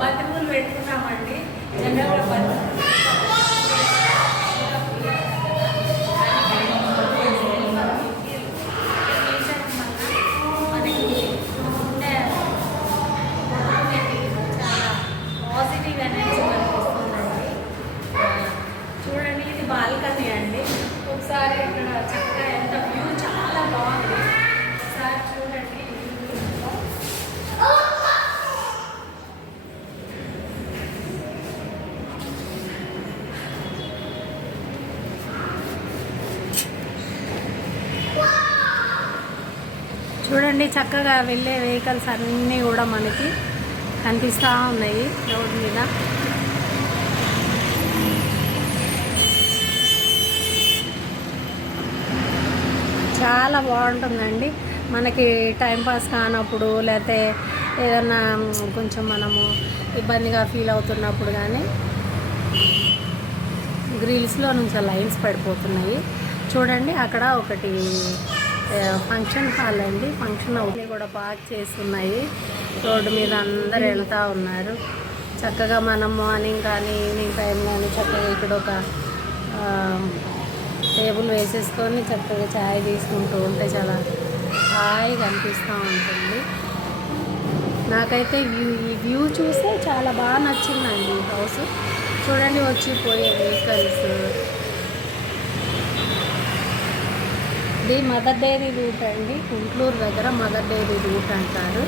బంతిపూలు పెట్టుకున్నామండి. జనరల్గా బంతిపూలు పాజిటివ్ ఎనర్జీ కనిపిస్తుందండి. చూడండి, ఇది బాల్కనీ అండి. ఒకసారి ఇక్కడ చక్కగా ఎంత వ్యూ చాలా బాగుంది. ఒకసారి చూడండి. చూడండి, చక్కగా వెళ్ళే వెహికల్స్ అన్నీ కూడా మనకి కనిపిస్తూ ఉన్నాయి రోడ్ మీద. చాలా బాగుంటుందండి. మనకి టైంపాస్ కానప్పుడు, లేకపోతే ఏదన్నా కొంచెం మనము ఇబ్బందిగా ఫీల్ అవుతున్నప్పుడు కానీ గ్రిల్స్లో నుంచి లైన్స్ పడిపోతున్నాయి. చూడండి, అక్కడ ఒకటి ఫంక్షన్ హాల్ అండి. ఫంక్షన్ హాల్ కూడా పార్క్ చేస్తున్నాయి. రోడ్డు మీద అందరు వెళ్తూ ఉన్నారు. చక్కగా మనం మార్నింగ్ కానీ ఈవినింగ్ టైం కానీ చక్కగా ఇక్కడ ఒక టేబుల్ వేసేసుకొని చక్కగా ఛాయ్ తీసుకుంటూ ఉంటే చాలా హాయిగా అనిపిస్తూ ఉంటుంది. నాకైతే ఈ వ్యూ చూస్తే చాలా బాగా నచ్చిందండి ఈ హౌస్. చూడండి, వచ్చిపోయే వెహికల్స్. ఇది మదర్ డైరీ రూట్ అండి. గుంటూరు దగ్గర మదర్ డైరీ రూట్ అంటారు.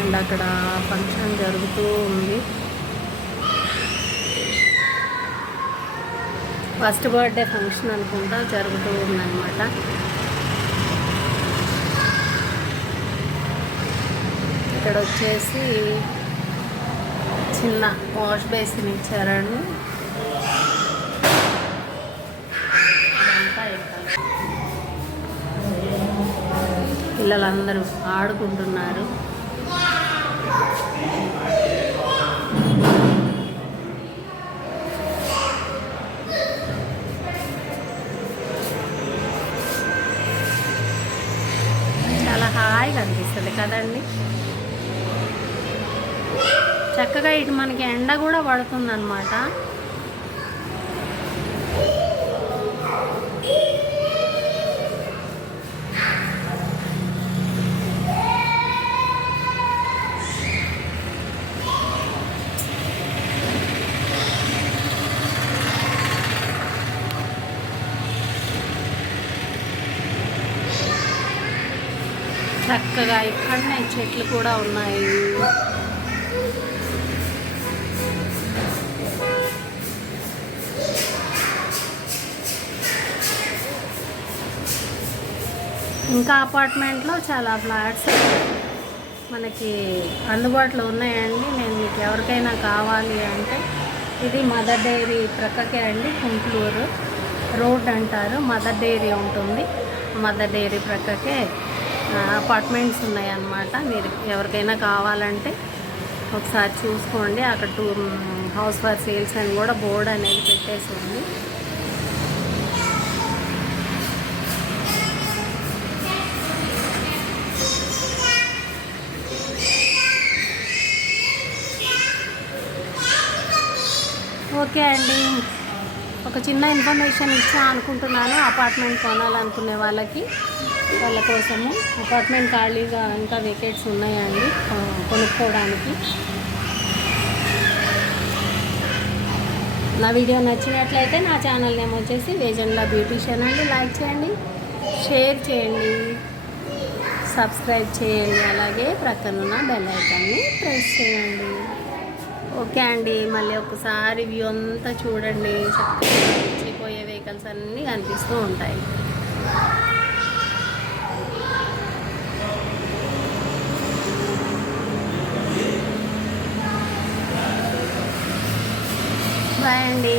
అండ్ అక్కడ ఫంక్షన్ జరుగుతూ ఉంది. ఫస్ట్ బర్త్డే ఫంక్షన్ అనుకుంటా జరుగుతూ ఉందన్నమాట. ఇక్కడ వచ్చేసి చిన్న వాష్ బేసిన్ ఇచ్చారండి. పిల్లలందరూ ఆడుకుంటున్నారు. చాలా హాయిగా అనిపిస్తుంది కదండి. చక్కగా ఇటు మనకి ఎండ కూడా పడుతుందన్నమాట. చక్కగా ఇక్కడనే చెట్లు కూడా ఉన్నాయి. ఇంకా అపార్ట్మెంట్లో చాలా ఫ్లాట్స్ మనకి అందుబాటులో ఉన్నాయండి. నేను మీకు ఎవరికైనా కావాలి అంటే ఇది మదర్ డైరీ ప్రక్కకే అండి. గుంటూరు రోడ్ అంటారు. మదర్ డైరీ ఉంటుంది. మదర్ డైరీ ప్రక్కకే అపార్ట్మెంట్స్ ఉన్నాయన్నమాట. మీరు ఎవరికైనా కావాలంటే ఒకసారి చూసుకోండి. అక్కడ హౌస్ ఫర్ సేల్స్ అని కూడా బోర్డు అనేది పెట్టేసి ఉంది. ఓకే అండి, ఒక చిన్న ఇన్ఫర్మేషన్ ఇచ్చా అనుకుంటున్నాను. అపార్ట్మెంట్ కొనాలనుకునే వాళ్ళ కోసము. అపార్ట్మెంట్ ఖాళీగా ఇంకా వేకెట్స్ ఉన్నాయండి కొనుక్కోవడానికి. నా వీడియో నచ్చినట్లయితే నా ఛానల్ నేమ్ వచ్చేసి వేజన్లా బ్యూటీషియన్ అండి. లైక్ చేయండి, షేర్ చేయండి, సబ్స్క్రైబ్ చేయండి. అలాగే ప్రక్కనున్న బెల్ ఐకాన్ని ప్రెస్ చేయండి. ఓకే అండి, మళ్ళీ ఒకసారి వ్యూ అంతా చూడండి. చక్కగా వచ్చిపోయే వెహికల్స్ అన్నీ కనిపిస్తూ ఉంటాయి. బాయ్ అండి.